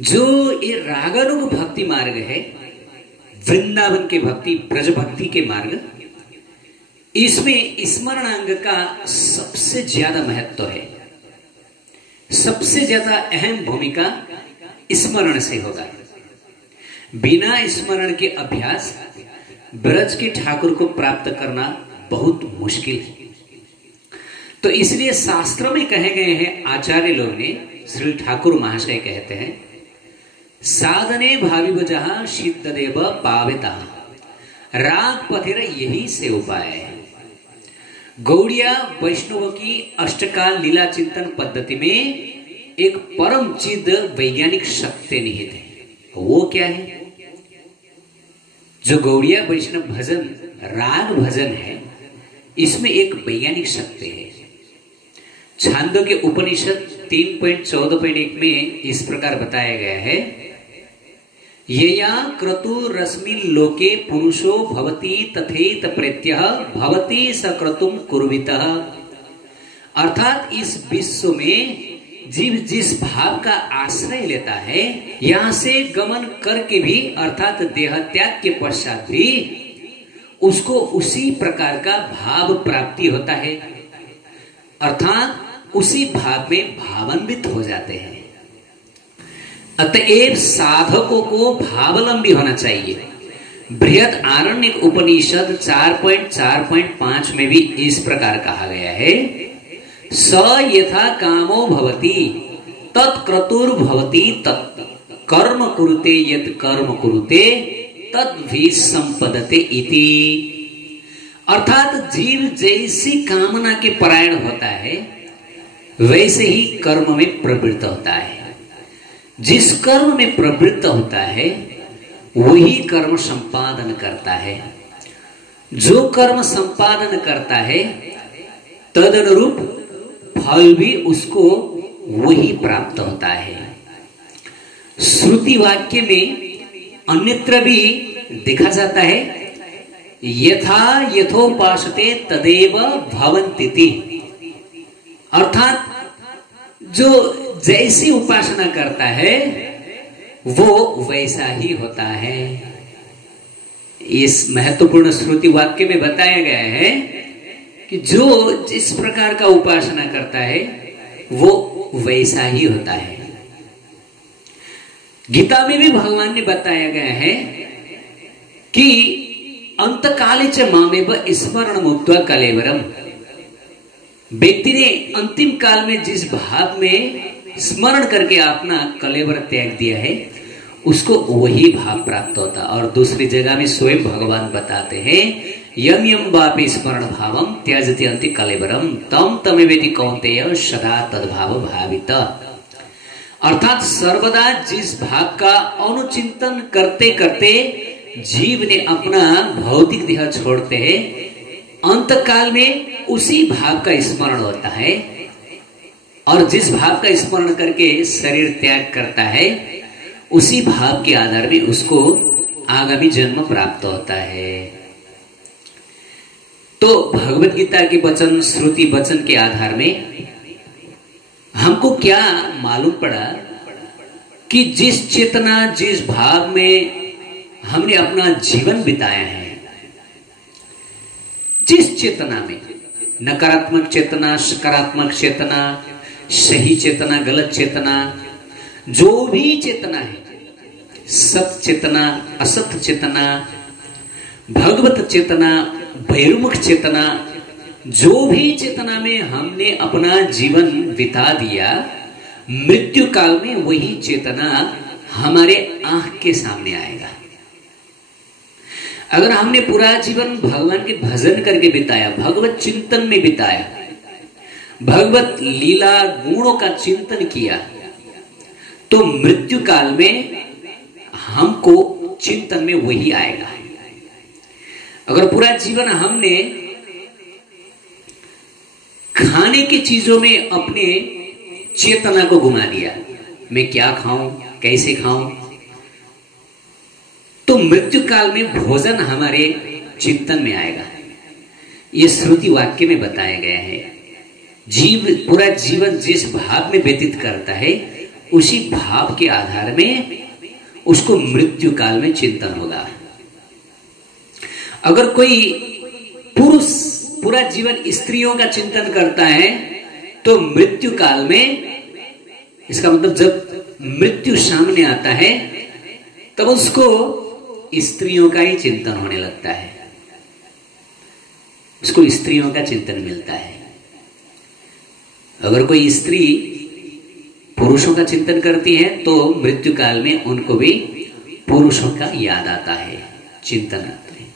जो ये रागानुग भक्ति मार्ग है, वृंदावन के भक्ति, ब्रज भक्ति के मार्ग, इसमें स्मरण अंग का सबसे ज्यादा महत्व है। सबसे ज्यादा अहम भूमिका स्मरण से होगा। बिना स्मरण के अभ्यास ब्रज के ठाकुर को प्राप्त करना बहुत मुश्किल है। तो इसलिए शास्त्र में कहे गए हैं, आचार्य लोग ने, श्री ठाकुर महाशय कहते हैं, साधने भावी जहा सिद्ध देव पावेता, राग पथिर यही से उपाय है। गौड़िया वैष्णव की अष्टकाल लीला चिंतन पद्धति में एक परम चिद वैज्ञानिक शक्ति निहित है। वो क्या है? जो गौड़िया वैष्णव भजन राग भजन है, इसमें एक वैज्ञानिक शक्ति है। छांदोग्य उपनिषद 3.14.1 में इस प्रकार बताया गया है, यया क्रतु रश्मिन लोके पुरुषो भवति तथेत प्रत्यह भवति सक्रतुम कुर्वितः। अर्थात इस विश्व में जीव जिस भाव का आश्रय लेता है, यहां से गमन करके भी, अर्थात देह त्याग के पश्चात भी उसको उसी प्रकार का भाव प्राप्ति होता है, अर्थात उसी भाव में भावान्वित हो जाते हैं। अतएव साधकों को भावावलंबी होना चाहिए। बृहद आरण्यक उपनिषद 4.4.5 में भी इस प्रकार कहा गया है, स यथा कामो भवति तत्क्रतुर भवति तत् कर्म कुरुते यत् कर्म कुरुते तद्भि संपदते इति। अर्थात जीव जैसी कामना के परायण होता है, वैसे ही कर्म में प्रवृत्त होता है। जिस कर्म में प्रवृत्त होता है, वही कर्म संपादन करता है। जो कर्म संपादन करता है, तदनुरूप फल भी उसको वही प्राप्त होता है। श्रुति वाक्य में अन्यत्र भी देखा जाता है, यथा यथोपासते तदेव भवन्तीति। अर्थात जो जैसी उपासना करता है, वो वैसा ही होता है। इस महत्वपूर्ण श्रुति वाक्य में बताया गया है कि जो जिस प्रकार का उपासना करता है, वो वैसा ही होता है। गीता में भी भगवान ने बताया गया है कि अंतकाले च मामेव स्मरण मुक्त्वा कलेवरम। व्यक्ति ने अंतिम काल में जिस भाव में स्मरण करके अपना कलेवर त्याग दिया है, उसको वही भाव प्राप्त होता। और दूसरी जगह में स्वयं भगवान बताते हैं, यम यम वापि स्मरण भावम त्यजति अंति कलेवरम तम तमेवेति कौन्तेय सदा तद्भाव भावित। अर्थात सर्वदा जिस भाव का अनुचिंतन करते करते जीव ने अपना भौतिक देह छोड़ते हैं, अंत काल में उसी भाव का स्मरण होता है। और जिस भाव का स्मरण करके शरीर त्याग करता है, उसी भाव के आधार में उसको आगामी जन्म प्राप्त होता है। तो भगवत गीता के वचन, श्रुति वचन के आधार में हमको क्या मालूम पड़ा कि जिस चेतना, जिस भाव में हमने अपना जीवन बिताया है, जिस चेतना में नकारात्मक चेतना, सकारात्मक चेतना, सही चेतना, गलत चेतना, जो भी चेतना है, सत चेतना, असत चेतना, भगवत चेतना, बहिर्मुख चेतना, जो भी चेतना में हमने अपना जीवन बिता दिया, मृत्यु काल में वही चेतना हमारे आंख के सामने आएगा। अगर हमने पूरा जीवन भगवान के भजन करके बिताया, भगवत चिंतन में बिताया, भगवत लीला गुणों का चिंतन किया, तो मृत्यु काल में हमको चिंतन में वही आएगा। अगर पूरा जीवन हमने खाने की चीजों में अपने चेतना को घुमा दिया, मैं क्या खाऊं, कैसे खाऊं, तो मृत्यु काल में भोजन हमारे चिंतन में आएगा। ये श्रुति वाक्य में बताया गया है। जीव पूरा जीवन जिस भाव में व्यतीत करता है, उसी भाव के आधार में उसको मृत्यु काल में चिंतन होगा। अगर कोई पुरुष पूरा जीवन स्त्रियों का चिंतन करता है तो मृत्यु काल में, इसका मतलब जब मृत्यु सामने आता है तब उसको स्त्रियों का ही चिंतन होने लगता है, उसको स्त्रियों का चिंतन मिलता है। अगर कोई स्त्री पुरुषों का चिंतन करती है तो मृत्यु काल में उनको भी पुरुषों का याद आता है, चिंतन आता है।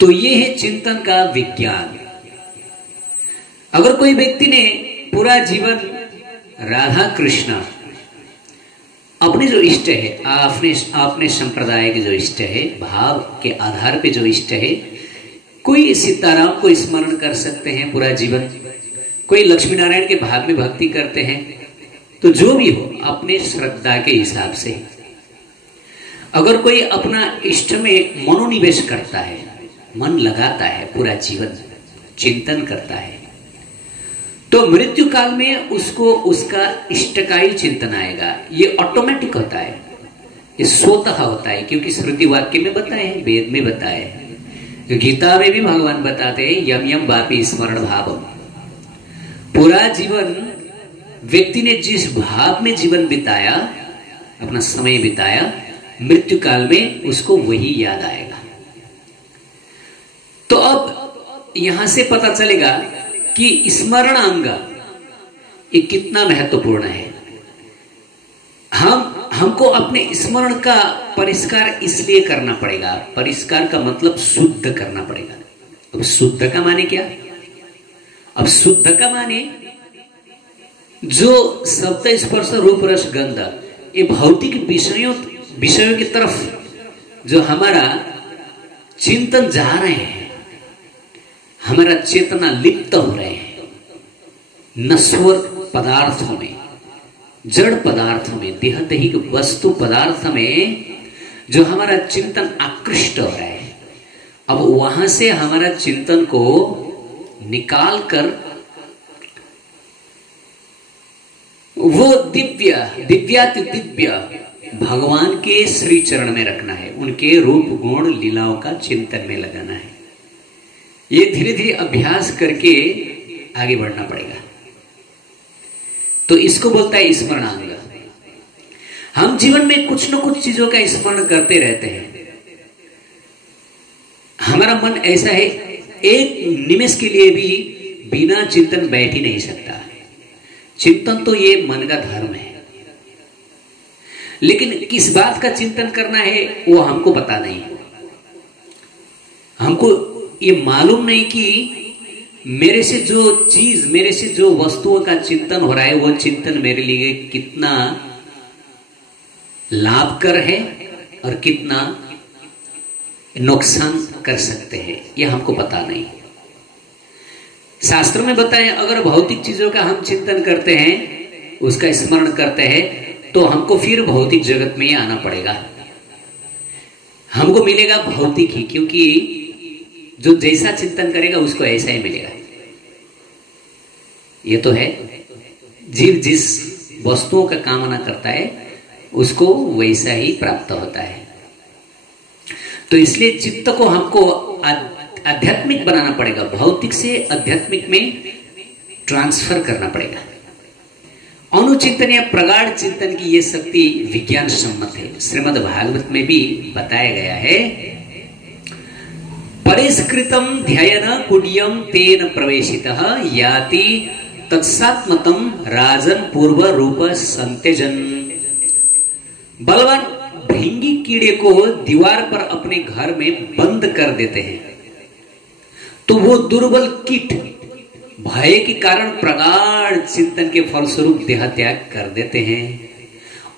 तो ये है चिंतन का विज्ञान। अगर कोई व्यक्ति ने पूरा जीवन राधा कृष्ण अपने जो इष्ट है, अपने संप्रदाय के जो इष्ट है, भाव के आधार पे जो इष्ट है, कोई सीताराम को स्मरण कर सकते हैं पूरा जीवन, कोई लक्ष्मी नारायण के भाव में भक्ति करते हैं, तो जो भी हो अपने श्रद्धा के हिसाब से। अगर कोई अपना इष्ट में मनोनिवेश करता है, मन लगाता है, पूरा जीवन चिंतन करता है, तो मृत्यु काल में उसको उसका इष्ट का ही चिंतन आएगा। ये ऑटोमेटिक होता है, ये स्वतः होता है, क्योंकि श्रुति वाक्य में बताए हैं, वेद में बताए हैं, गीता में भी भगवान बताते हैं यम यम वापी स्मरण भावम। पूरा जीवन व्यक्ति ने जिस भाव में जीवन बिताया, अपना समय बिताया, मृत्यु काल में उसको वही याद आएगा। तो अब यहां से पता चलेगा कि स्मरण अंग ये कितना महत्वपूर्ण है। हमको अपने स्मरण का परिष्कार इसलिए करना पड़ेगा, परिष्कार का मतलब शुद्ध करना पड़ेगा। अब शुद्ध का माने क्या? अब शुद्ध का माने जो शब्द स्पर्श रूप रस गंध ये भौतिक विषयों की तरफ जो हमारा चिंतन जा रहे हैं, हमारा चेतना लिप्त हो रहे हैं नश्वर पदार्थों में, जड़ पदार्थों में, देहदैहिक वस्तु पदार्थ में जो हमारा चिंतन आकृष्ट हो रहा है, अब वहां से हमारा चिंतन को निकाल कर वो दिव्याति दिव्य भगवान के श्री चरण में रखना है, उनके रूप गुण लीलाओं का चिंतन में लगाना है। ये धीरे धीरे अभ्यास करके आगे बढ़ना पड़ेगा। तो इसको बोलता है स्मरणांग। हम जीवन में कुछ न कुछ चीजों का स्मरण करते रहते हैं। हमारा मन ऐसा है, एक निमेष के लिए भी बिना चिंतन बैठ ही नहीं सकता। चिंतन तो ये मन का धर्म है, लेकिन किस बात का चिंतन करना है वो हमको पता नहीं। हमको ये मालूम नहीं कि मेरे से जो वस्तुओं का चिंतन हो रहा है वो चिंतन मेरे लिए कितना लाभकर है और कितना नुकसान कर सकते हैं, ये हमको पता नहीं। शास्त्रों में बताएं, अगर भौतिक चीजों का हम चिंतन करते हैं, उसका स्मरण करते हैं, तो हमको फिर भौतिक जगत में ही आना पड़ेगा। हमको मिलेगा भौतिक ही, क्योंकि जो जैसा चिंतन करेगा उसको ऐसा ही मिलेगा। ये तो है, जीव जिस वस्तुओं का कामना करता है उसको वैसा ही प्राप्त होता है। तो इसलिए चित्त को हमको आध्यात्मिक बनाना पड़ेगा, भौतिक से आध्यात्मिक में ट्रांसफर करना पड़ेगा। अनुचिंतन या प्रगाढ़ चिंतन की ये शक्ति विज्ञान सम्मत है। श्रीमद् भागवत में भी बताया गया है, परिष्कृतम ध्यायन कुड्यम तेन प्रवेशितः याति तत्सात्मतम राजन पूर्व रूप संत्यजन। बलवान भृंगी कीड़े को दीवार पर अपने घर में बंद कर देते हैं तो वो दुर्बल कीट भय के कारण प्रगाढ़ चिंतन के फलस्वरूप देह त्याग कर देते हैं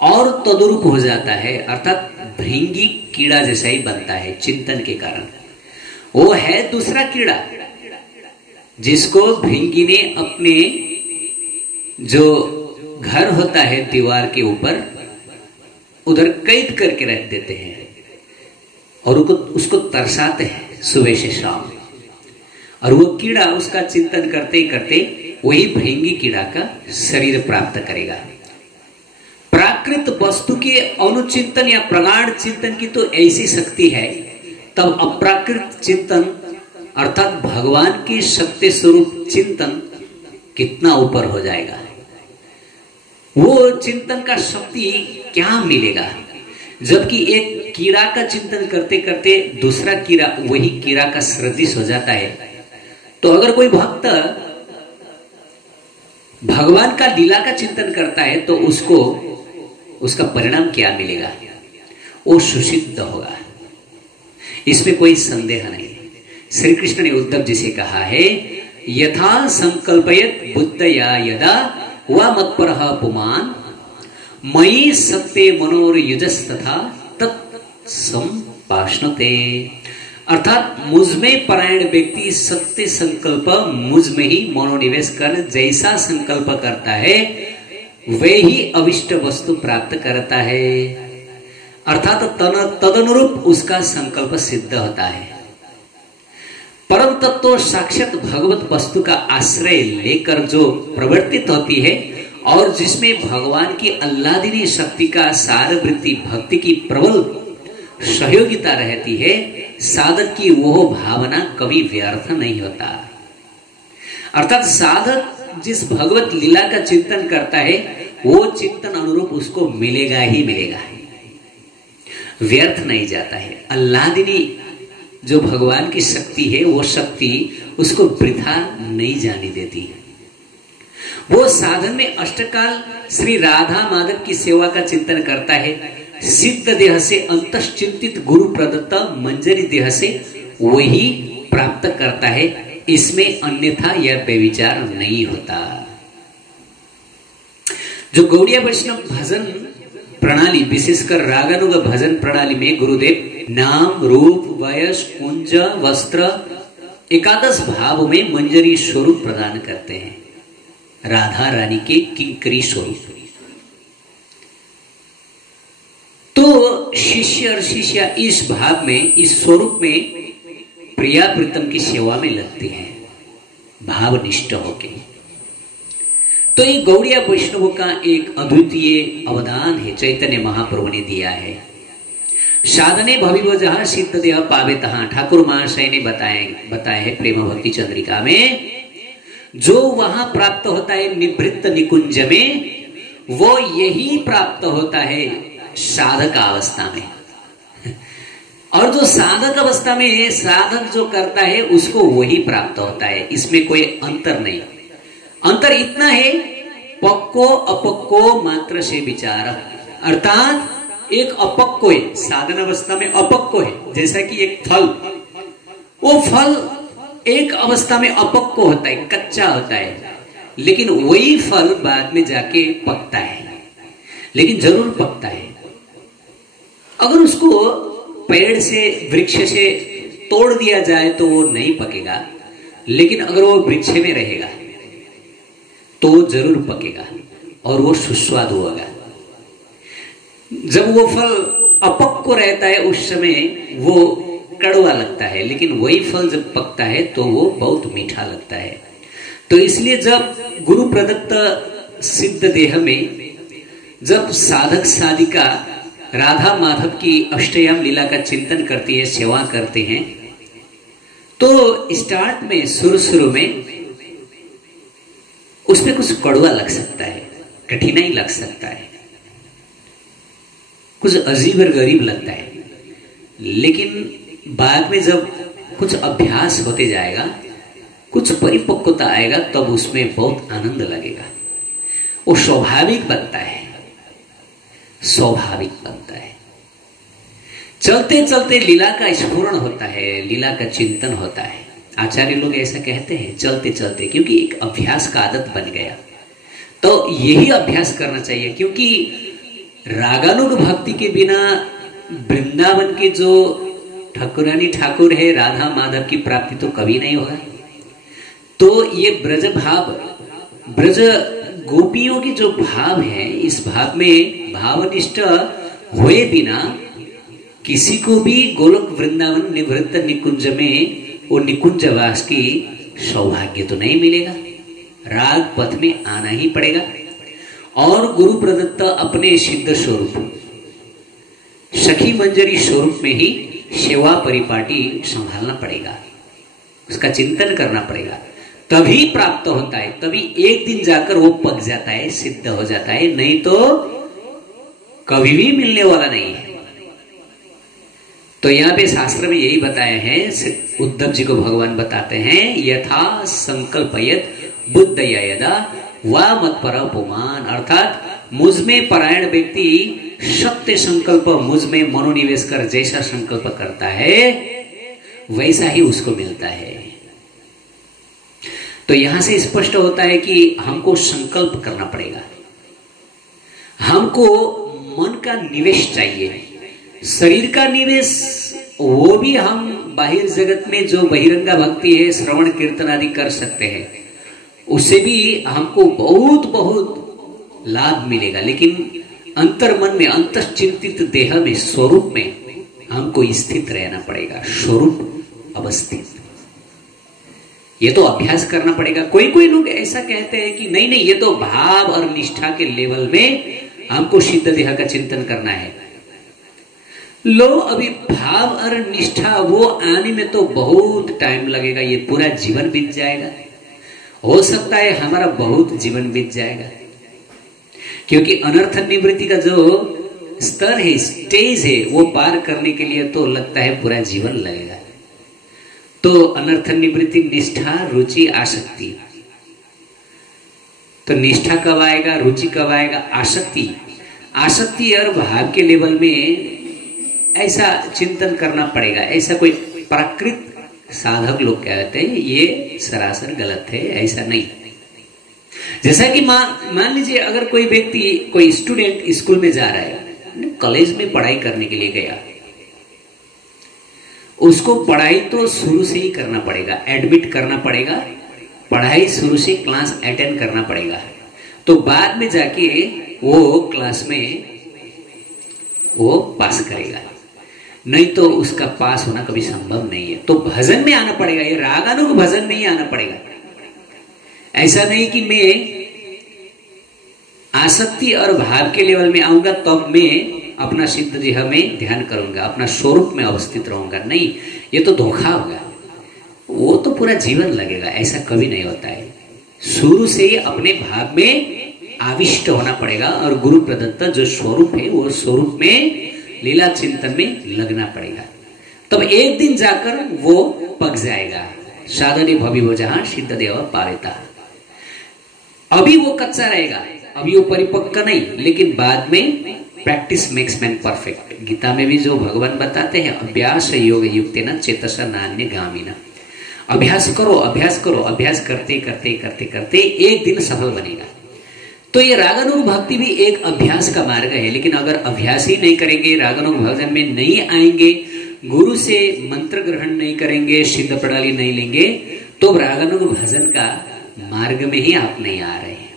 और तदुरुप हो जाता है, अर्थात भृंगी कीड़ा जैसा ही बनता है चिंतन के कारण। वो है दूसरा कीड़ा जिसको भृंगी ने अपने जो घर होता है दीवार के ऊपर उधर कैद करके रख देते हैं और उसको तरसाते हैं सुबह से शाम, और वो कीड़ा उसका चिंतन करते ही करते वही भृंगी कीड़ा का शरीर प्राप्त करेगा। प्राकृत वस्तु के अनुचिंतन या प्रगाढ़ चिंतन की तो ऐसी शक्ति है, तब अप्राकृत चिंतन अर्थात भगवान के सत्य स्वरूप चिंतन कितना ऊपर हो जाएगा। वो चिंतन का शक्ति क्या मिलेगा, जबकि एक कीड़ा का चिंतन करते करते दूसरा कीड़ा वही कीड़ा का सदृश हो जाता है। तो अगर कोई भक्त भगवान का लीला का चिंतन करता है तो उसको उसका परिणाम क्या मिलेगा, वो सुसिद्ध होगा, इसमें कोई संदेह नहीं। श्री कृष्ण ने उद्धव जी से कहा है, यथा संकल्पयत बुद्धया यदा वा मत्परः पुमान मयि सत्ते मनोरयुजस्तथा तत्संपाषणते। अर्थात मुझ में परायण व्यक्ति सत्य संकल्प मुझ में ही मनोनिवेश कर जैसा संकल्प करता है वे ही अविष्ट वस्तु प्राप्त करता है, अर्थात तदनुरूप उसका संकल्प सिद्ध होता है। परम तत्व साक्षात भगवत वस्तु का आश्रय लेकर जो प्रवर्तित होती है और जिसमें भगवान की आह्लादिनी शक्ति का सार वृत्ति भक्ति की प्रबल सहयोगिता रहती है, साधक की वो भावना कभी व्यर्थ नहीं होता। अर्थात साधक जिस भगवत लीला का चिंतन करता है वो चिंतन अनुरूप उसको मिलेगा ही मिलेगा, व्यर्थ नहीं जाता है। आह्लादिनी जो भगवान की शक्ति है वो शक्ति उसको वृथा नहीं जाने देती है। वो साधन में अष्टकाल श्री राधा माधव की सेवा का चिंतन करता है, सिद्ध देह से अंतश्चिंतित गुरु प्रदत्त मंजरी देह से वही प्राप्त करता है, इसमें अन्यथा यह बेविचार नहीं होता। जो गौड़िया वैष्णव भजन प्रणाली विशेषकर रागानुग भजन प्रणाली में गुरुदेव नाम रूप वयस कुंज वस्त्र एकादश भाव में मंजरी स्वरूप प्रदान करते हैं, राधा रानी के किंकरी स्वरूप। तो शिष्य और शिष्या इस भाव में इस स्वरूप में प्रिया प्रीतम की सेवा में लगते हैं भावनिष्ठ होके। तो ये गौड़िया वैष्णवों का एक अद्वितीय अवदान है, चैतन्य महाप्रभु ने दिया है। साधने भविव जहां सिद्ध देह पावे तहां, ठाकुर महाशय ने बताया है प्रेम भक्ति चंद्रिका में, जो वहां प्राप्त होता है निवृत्त निकुंज में, वो यही प्राप्त होता है साधक अवस्था में। और जो साधक अवस्था में है, साधक जो करता है उसको वही प्राप्त होता है, इसमें कोई अंतर नहीं। अंतर इतना है, पक्को अपक्को मात्र से विचार, अर्थात एक अपक्को है, साधन अवस्था में अपक्को है, जैसा कि एक फल, वो फल एक अवस्था में अपक्को होता है, कच्चा होता है, लेकिन वही फल बाद में जाके पकता है, लेकिन जरूर पकता है। अगर उसको पेड़ से वृक्ष से तोड़ दिया जाए तो वो नहीं पकेगा, लेकिन अगर वो वृक्ष में रहेगा तो जरूर पकेगा और वो सुस्वादु होगा। जब वो फल अपक्व रहता है उस समय वो कड़वा लगता है, लेकिन वही फल जब पकता है तो वो बहुत मीठा लगता है। तो इसलिए जब गुरु प्रदत्त सिद्ध देह में जब साधक साधिका राधा माधव की अष्टयाम लीला का चिंतन करती है, सेवा करते हैं, तो स्टार्ट में शुरू में उसमें कुछ कड़वा लग सकता है, कठिनाई लग सकता है, कुछ अजीब और गरीब लगता है, लेकिन बाद में जब कुछ अभ्यास होते जाएगा, कुछ परिपक्वता आएगा, तब उसमें बहुत आनंद लगेगा, वो स्वाभाविक बनता है, स्वाभाविक बनता है। चलते चलते लीला का स्फुरण होता है, लीला का चिंतन होता है। आचार्य लोग ऐसा कहते हैं, चलते चलते, क्योंकि एक अभ्यास का आदत बन गया। तो यही अभ्यास करना चाहिए, क्योंकि रागानुग भक्ति के बिना वृंदावन के जो ठाकुरानी ठाकुर है, राधा माधव की प्राप्ति तो कभी नहीं होगा। तो ये ब्रज भाव, ब्रज गोपियों की जो भाव है, इस भाव में भावनिष्ठ हुए बिना किसी को भी गोलोक वृंदावन निवृत्त निकुंज में वो निकुंजवास की सौभाग्य तो नहीं मिलेगा, राग पथ में आना ही पड़ेगा। और गुरु प्रदत्त अपने सिद्ध स्वरूप सखी मंजरी स्वरूप में ही सेवा परिपाटी संभालना पड़ेगा, उसका चिंतन करना पड़ेगा, तभी प्राप्त होता है, तभी एक दिन जाकर वो पक जाता है, सिद्ध हो जाता है, नहीं तो कभी भी मिलने वाला नहीं है। तो यहाँ पे शास्त्र में यही बताया है, उद्धव जी को भगवान बताते हैं, यथा संकल्पयत बुद्ध यदा वा मत पर पुमान, अर्थात मुझ में परायण व्यक्ति सत्य संकल्प मुझ में मनोनिवेश कर जैसा संकल्प करता है वैसा ही उसको मिलता है। तो यहां से स्पष्ट होता है कि हमको संकल्प करना पड़ेगा, हमको मन का निवेश चाहिए, शरीर का निवेश वो भी हम बाहिर जगत में जो बहिरंगा भक्ति है, श्रवण कीर्तन आदि कर सकते हैं, उससे भी हमको बहुत बहुत लाभ मिलेगा, लेकिन अंतर मन में अंतश्चिंतित देह में स्वरूप में हमको स्थित रहना पड़ेगा, स्वरूप अवस्थित। ये तो अभ्यास करना पड़ेगा। कोई कोई लोग ऐसा कहते हैं कि नहीं नहीं, ये तो भाव और निष्ठा के लेवल में हमको सिद्ध देह का चिंतन करना है। लो, अभी भाव और निष्ठा वो आने में तो बहुत टाइम लगेगा, ये पूरा जीवन बीत जाएगा, हो सकता है हमारा बहुत जीवन बीत जाएगा, क्योंकि अनर्थ निवृत्ति का जो स्तर है, स्टेज है, वो पार करने के लिए तो लगता है पूरा जीवन लगेगा। तो अनर्थ निवृत्ति, निष्ठा, रुचि, आसक्ति। तो निष्ठा कब आएगा, रुचि कब आएगा, आसक्ति। आसक्ति और भाव के लेवल में ऐसा चिंतन करना पड़ेगा। ऐसा कोई प्राकृत साधक लोग कहते हैं, ये सरासर गलत है, ऐसा नहीं। जैसा कि मान लीजिए अगर कोई व्यक्ति, कोई स्टूडेंट स्कूल में जा रहा है, कॉलेज में पढ़ाई करने के लिए गया, उसको पढ़ाई तो शुरू से ही करना पड़ेगा, एडमिट करना पड़ेगा, पढ़ाई शुरू से क्लास अटेंड करना पड़ेगा, तो बाद में जाके वो क्लास में वो पास करेगा, नहीं तो उसका पास होना कभी संभव नहीं है। तो भजन में आना पड़ेगा, ये रागानुग भजन में ही आना पड़ेगा। ऐसा नहीं कि मैं आसक्ति और भाव के लेवल में आऊंगा तब मैं अपना सिद्ध देह में ध्यान करूंगा, अपना स्वरूप में अवस्थित रहूंगा, नहीं, ये तो धोखा होगा, वो तो पूरा जीवन लगेगा, ऐसा कभी नहीं होता है। शुरू से ही अपने भाव में आविष्ट होना पड़ेगा और गुरु प्रदत्त जो स्वरूप है वो स्वरूप में लीला चिंतन में लगना पड़ेगा, तब एक दिन जाकर वो पक जाएगा। साधने भवि वो जहां सिद्ध देव पावेता। अभी वो कच्चा रहेगा, अभी वो परिपक्व नहीं, लेकिन बाद में practice makes man perfect. Gita में भी जो भगवान बताते हैं, अभ्यास योग युक्तेन चेतसा नान्य गामिना। अभ्यास करो, अभ्यास करो, अभ्यास करते करते करते करते एक दिन सफल बनेगा। तो ये रागानुग भक्ति भी एक अभ्यास का मार्ग है, लेकिन अगर अभ्यास ही नहीं करेंगे, रागानुग भजन में नहीं आएंगे, गुरु से मंत्र ग्रहण नहीं करेंगे, सिद्ध प्रणाली नहीं लेंगे, तो रागानुग भजन का मार्ग में ही आप नहीं आ रहे हैं।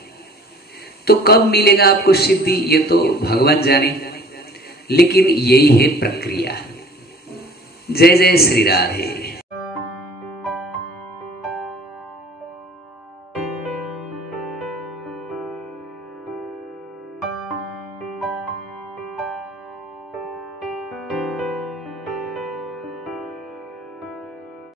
तो कब मिलेगा आपको सिद्धि, ये तो भगवान जाने, लेकिन यही है प्रक्रिया। जय जय श्री राधे।